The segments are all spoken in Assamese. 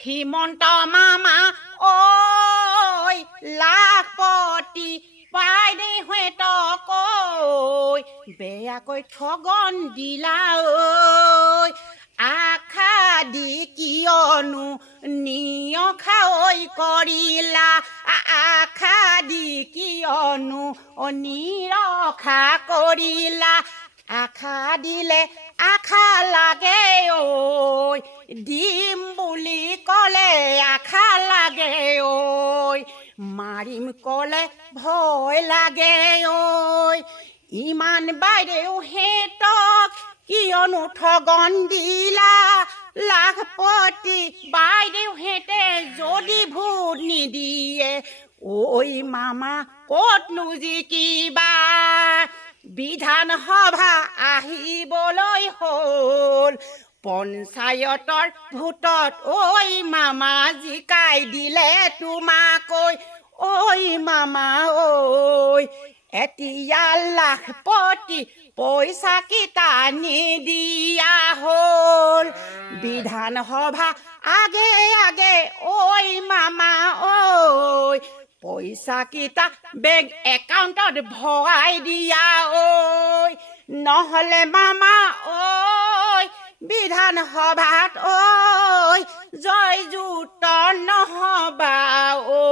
হিমন্ত মামা ঐ লাখপতি পাই দেই হঁতক ঐ বেয়াকৈ ঠগন দিলা ঐ আশা দি কিয়নো নিয়খা ঐ কৰিলা আশা দি কিয়নো নিৰখা কৰিলা আশা দিলে আশা লাগে ঐ দিম বুলি ক'লে আশা লাগে ঐ মাৰিম ক'লে ভয় লাগে ঐ ইমান বাইদেউ হেঁতক কিয়নো ঠগন দিলা লাখপতি বাইদেউ হেঁতে যদি ভোট নিদিয়ে ঐ মামা ক'তনো জিকিবা বিধান সভা আহিবলৈ হ'ল পঞ্চায়তৰ ভোটত ঐ মামা জিকাই দিলে তোমাকৈ ঐ মামা ঐ এতিয়া লাখপতি পইচা কেইটা নিদিয়া হ'ল বিধান সভা আগে আগে ঐ মামা ঐ পইচা কেইটা বেংক একাউণ্টত ভৰাই দিয়া ঐ নহ'লে মামা ঐ বিধান সভাত ঐ জয়যুক্ত নহবা ঐ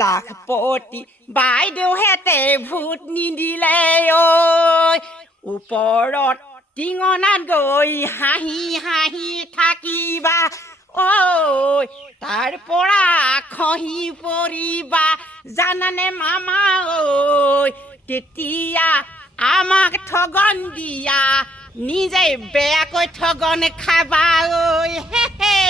লাখপতি বাইদেউহেঁতে ভোট নিদিলে ঐ ওপৰত টিঙনাত গৈ হাঁহি হাঁহি থাকিবা ঐ তাৰ পৰা খহি পৰিবা জানানে মামা ঐ তেতিয়া আমাক ঠগন দিয়া নিজে বেয়াকৈ ঠগন খাবা ঐ হে হে